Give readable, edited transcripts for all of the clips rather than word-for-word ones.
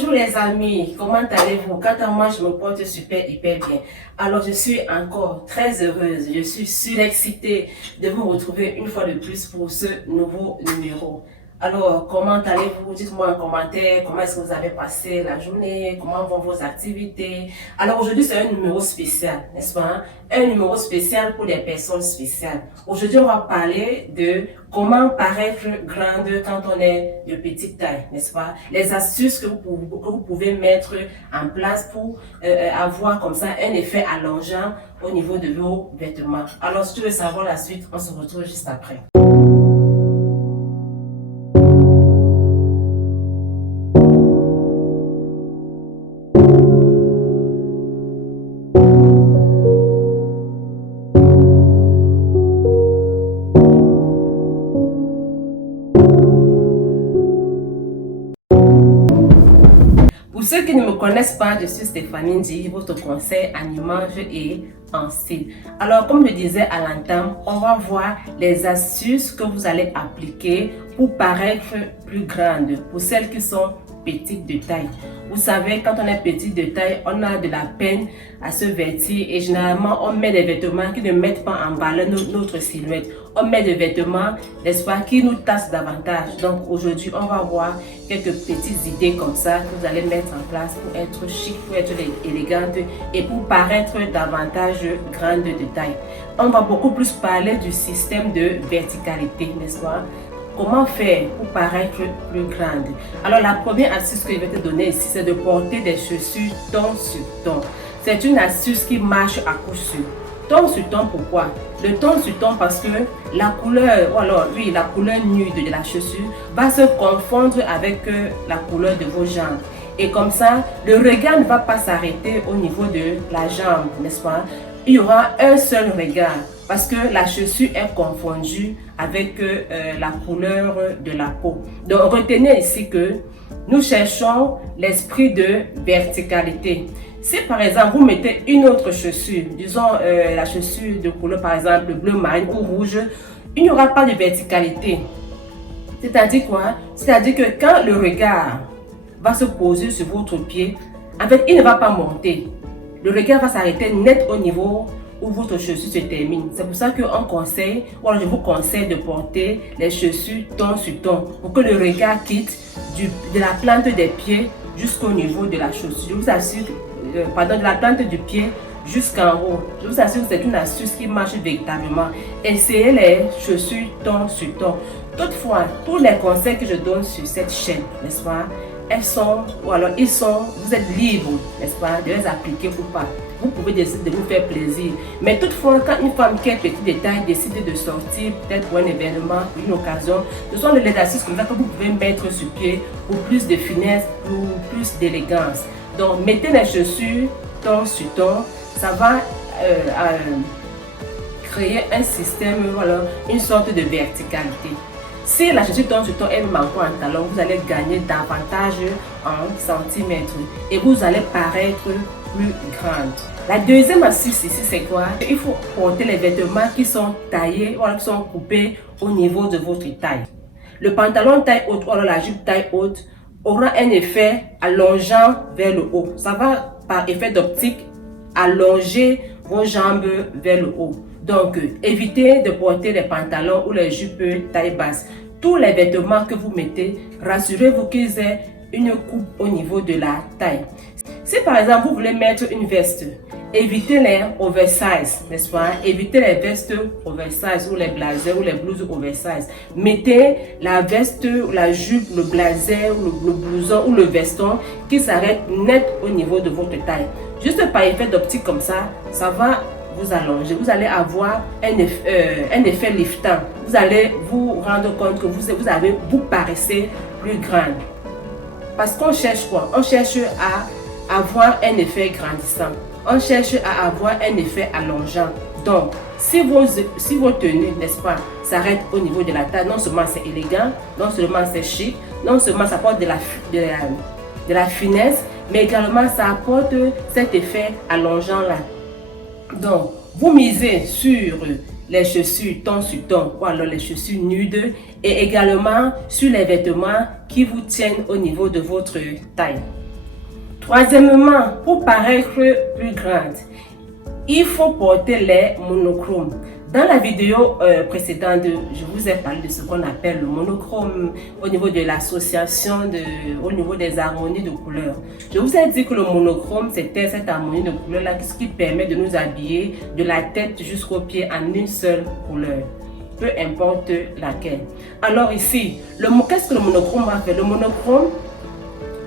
Bonjour les amis, comment allez-vous? Quant à moi, je me porte hyper bien. Alors, je suis encore très heureuse, je suis surexcitée de vous retrouver une fois de plus pour ce nouveau numéro. Alors, comment allez-vous? Dites-moi en commentaire comment est-ce que vous avez passé la journée, comment vont vos activités. Alors, aujourd'hui, c'est un numéro spécial, n'est-ce pas? Hein? Un numéro spécial pour les personnes spéciales. Aujourd'hui, on va parler de comment paraître grande quand on est de petite taille, n'est-ce pas? Les astuces que vous pouvez mettre en place pour avoir comme ça un effet allongeant au niveau de vos vêtements. Alors, si tu veux savoir la suite, on se retrouve juste après. Pour ceux qui ne me connaissent pas, je suis Stéphanie Ndi, votre conseil en image et en style. Alors, comme je disais à l'entame, on va voir les astuces que vous allez appliquer pour paraître plus grande, pour celles qui sont petites de taille. Vous savez, quand on est petite de taille, on a de la peine à se vêtir et généralement, on met des vêtements qui ne mettent pas en valeur notre silhouette. On met des vêtements, n'est-ce pas, qui nous tassent davantage. Donc aujourd'hui, on va voir quelques petites idées comme ça que vous allez mettre en place pour être chic, pour être élégante et pour paraître davantage grande de taille. On va beaucoup plus parler du système de verticalité, n'est-ce pas? Comment faire pour paraître plus grande? Alors la première astuce que je vais te donner ici, c'est de porter des chaussures ton sur ton. C'est une astuce qui marche à coup sûr. Ton sur ton, pourquoi? Le ton sur ton parce que la couleur, ou alors oui, la couleur nude de la chaussure va se confondre avec la couleur de vos jambes. Et comme ça, le regard ne va pas s'arrêter au niveau de la jambe, n'est-ce pas? Il y aura un seul regard parce que la chaussure est confondue avec la couleur de la peau. Donc retenez ici que nous cherchons l'esprit de verticalité. Si par exemple vous mettez une autre chaussure, disons la chaussure de couleur par exemple bleu marine ou rouge, il n'y aura pas de verticalité. C'est-à-dire quoi? C'est-à-dire que quand le regard va se poser sur votre pied, en fait il ne va pas monter. Le regard va s'arrêter net au niveau où votre chaussure se termine. C'est pour ça qu'on conseille, ou alors je vous conseille de porter les chaussures ton sur ton pour que le regard quitte de la plante des pieds jusqu'au niveau de la chaussure. Je vous assure, de la plante du pied jusqu'en haut. Je vous assure que c'est une astuce qui marche véritablement. Essayez les chaussures ton sur ton. Toutefois, tous les conseils que je donne sur cette chaîne, n'est-ce pas, elles sont, ou alors ils sont, vous êtes libre, n'est-ce pas, de les appliquer ou pas. Vous pouvez décider de vous faire plaisir. Mais toutefois, quand une femme qui est petite de taille décide de sortir, peut-être pour un événement, pour une occasion, ce sont des exercices comme ça que vous pouvez mettre sur pied pour plus de finesse, pour plus d'élégance. Donc, mettez les chaussures ton sur ton, ça va créer un système, voilà, une sorte de verticalité. Si la chaussure ton sur ton est manquant en talon, vous allez gagner davantage en centimètres et vous allez paraître plus grande. La deuxième astuce ici, c'est quoi? Il faut porter les vêtements qui sont taillés ou qui sont coupés au niveau de votre taille. Le pantalon taille haute ou alors la jupe taille haute aura un effet allongeant vers le haut. Ça va par effet d'optique allonger vos jambes vers le haut. Donc, évitez de porter les pantalons ou les jupes taille basse. Tous les vêtements que vous mettez, rassurez-vous qu'ils aient une coupe au niveau de la taille. Si par exemple vous voulez mettre une veste, évitez les oversize, n'est-ce pas? Évitez les vestes oversize ou les blazers ou les blouses oversize. Mettez la veste, la jupe, le blazer, le blouson ou le veston qui s'arrête net au niveau de votre taille. Juste par effet d'optique comme ça, ça va vous allonger. Vous allez avoir un effet liftant. Vous allez vous rendre compte que vous paraissez plus grande. Parce qu'on cherche quoi? On cherche à avoir un effet grandissant. On cherche à avoir un effet allongeant. Donc, si vos tenues, n'est-ce pas, s'arrêtent au niveau de la taille, non seulement c'est élégant, non seulement c'est chic, non seulement ça apporte de la finesse, mais également ça apporte cet effet allongeant là. Donc, vous misez sur les chaussures ton sur ton ou alors les chaussures nudes et également sur les vêtements qui vous tiennent au niveau de votre taille. Troisièmement, pour paraître plus grande, il faut porter les monochromes. Dans la vidéo précédente, je vous ai parlé de ce qu'on appelle le monochrome au niveau de l'association, au niveau des harmonies de couleurs. Je vous ai dit que le monochrome, c'était cette harmonie de couleurs-là qui permet de nous habiller de la tête jusqu'aux pieds en une seule couleur, peu importe laquelle. Alors ici, qu'est-ce que le monochrome va faire? Le monochrome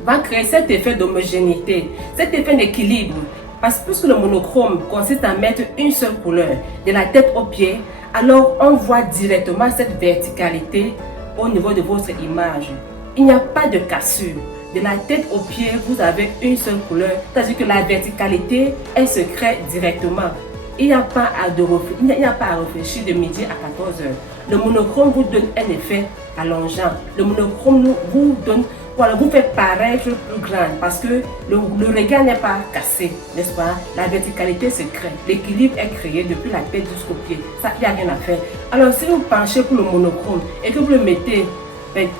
va créer cet effet d'homogénéité, cet effet d'équilibre. Parce que puisque le monochrome consiste à mettre une seule couleur de la tête aux pieds, alors on voit directement cette verticalité au niveau de votre image. Il n'y a pas de cassure. De la tête aux pieds, vous avez une seule couleur. C'est-à-dire que la verticalité, elle se crée directement. Il n'y a pas à réfléchir de midi à 14 heures. Le monochrome vous donne un effet allongeant. Le monochrome vous donne, voilà, vous fait paraître plus grande parce que le regard n'est pas cassé, n'est-ce pas? La verticalité se crée, l'équilibre est créé depuis la tête jusqu'au pied. Ça, il n'y a rien à faire. Alors, si vous penchez pour le monochrome et que vous le mettez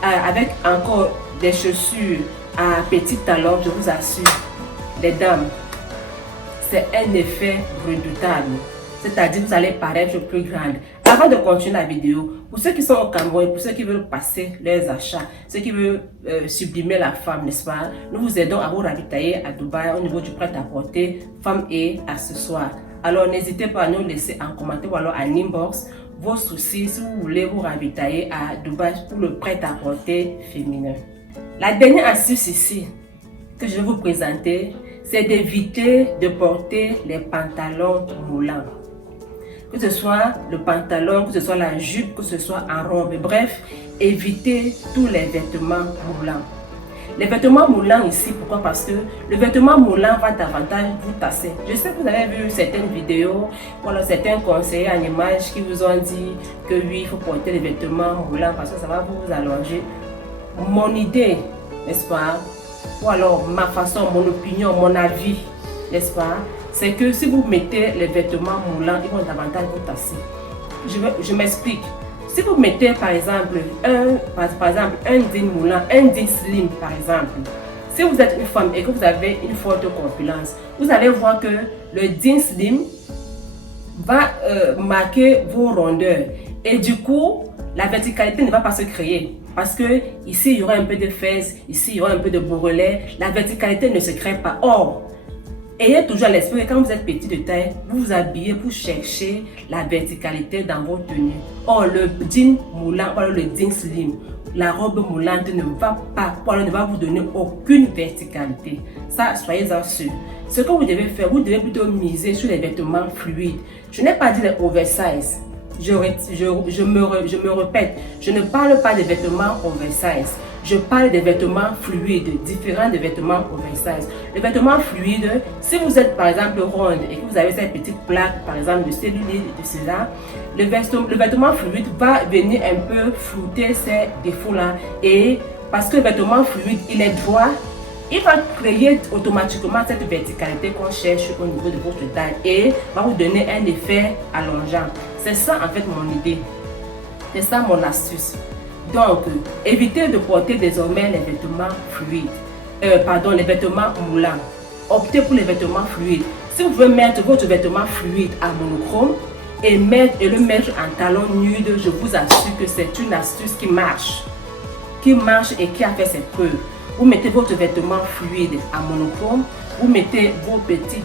avec encore des chaussures à petits talons, je vous assure, les dames, c'est un effet redoutable. C'est-à-dire que vous allez paraître plus grande. Avant de continuer la vidéo, pour ceux qui sont au Cameroun, pour ceux qui veulent passer leurs achats, ceux qui veulent sublimer la femme, n'est-ce pas? Nous vous aidons à vous ravitailler à Dubaï au niveau du prêt-à-porter, femmes et accessoires. Alors n'hésitez pas à nous laisser en commentaire ou alors en inbox vos soucis si vous voulez vous ravitailler à Dubaï pour le prêt-à-porter féminin. La dernière astuce ici que je vais vous présenter, c'est d'éviter de porter les pantalons moulants. Que ce soit le pantalon, que ce soit la jupe, que ce soit en robe. Bref, évitez tous les vêtements moulants. Les vêtements moulants ici, pourquoi? Parce que le vêtement moulant va davantage vous tasser. Je sais que vous avez vu certaines vidéos, voilà, certains conseillers en image qui vous ont dit que oui, il faut porter les vêtements moulants parce que ça va vous allonger. Mon idée, n'est-ce pas? Ou alors ma façon, mon opinion, mon avis, n'est-ce pas? C'est que si vous mettez les vêtements moulants, ils vont davantage vous tasser. Je m'explique. Si vous mettez par exemple un jean moulant, un jean slim par exemple, si vous êtes une femme et que vous avez une forte corpulence, vous allez voir que le jean slim va marquer vos rondeurs et du coup, la verticalité ne va pas se créer. Parce que ici, il y aura un peu de fesses, ici, il y aura un peu de bourrelet. La verticalité ne se crée pas. Or, ayez toujours à l'esprit que quand vous êtes petit de taille, vous vous habillez pour chercher la verticalité dans vos tenues. Or, le jean moulant, voilà le jean slim, la robe moulante ne va pas, voilà, ne va vous donner aucune verticalité. Ça, soyez-en sûrs. Ce que vous devez faire, vous devez plutôt miser sur les vêtements fluides. Je n'ai pas dit les oversize. Je me répète, je ne parle pas des vêtements oversize. Je parle des vêtements fluides, différents des vêtements oversize. Les vêtements fluides, si vous êtes par exemple ronde et que vous avez cette petite plaque, par exemple de cellulite, de cela, le vêtement fluide va venir un peu flouter ces défauts-là. Et parce que le vêtement fluide, il est droit, il va créer automatiquement cette verticalité qu'on cherche au niveau de votre taille et va vous donner un effet allongeant. C'est ça en fait mon idée. C'est ça mon astuce. Donc, évitez de porter désormais les vêtements fluides. Les vêtements moulants. Optez pour les vêtements fluides. Si vous voulez mettre votre vêtement fluide à monochrome et le mettre en talon nude, je vous assure que c'est une astuce qui marche et qui a fait ses preuves. Vous mettez votre vêtement fluide à monochrome, vous mettez vos petits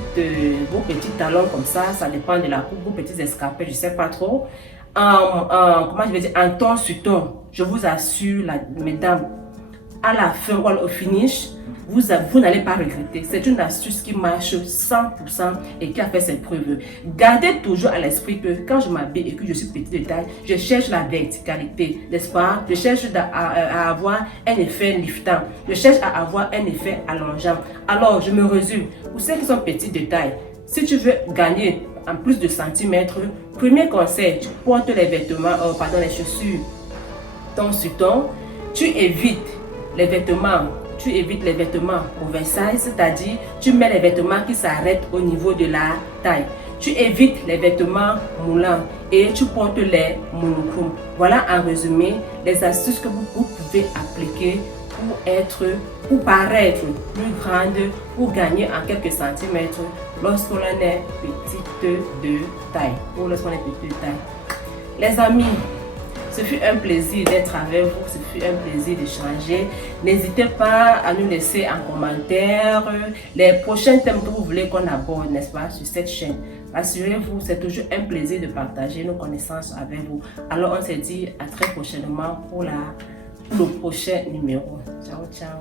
talons comme ça dépend de la coupe, vos petits escarpins, je ne sais pas trop, en ton sur ton. Je vous assure, mesdames, à la fin, au finish, vous n'allez pas regretter. C'est une astuce qui marche 100% et qui a fait ses preuves. Gardez toujours à l'esprit que quand je m'habille et que je suis petite de taille, je cherche la verticalité, n'est-ce pas? Je cherche à avoir un effet liftant. Je cherche à avoir un effet allongeant. Alors, je me résume. Pour ceux qui sont petits de taille, si tu veux gagner en plus de centimètres, premier conseil, tu portes les vêtements, les chaussures ton sur ton, tu évites les vêtements oversize, c'est-à-dire tu mets les vêtements qui s'arrêtent au niveau de la taille. Tu évites les vêtements moulants et tu portes les monochromes. Voilà en résumé les astuces que vous pouvez appliquer pour paraître plus grande, pour gagner en quelques centimètres lorsqu'on est petite de taille ou lorsqu'on est petite de taille. Les amis, ce fut un plaisir d'être avec vous, ce fut un plaisir d'échanger. N'hésitez pas à nous laisser en commentaire les prochains thèmes que vous voulez qu'on aborde, n'est-ce pas, sur cette chaîne. Rassurez-vous, c'est toujours un plaisir de partager nos connaissances avec vous. Alors on se dit à très prochainement pour le prochain numéro. Ciao, ciao.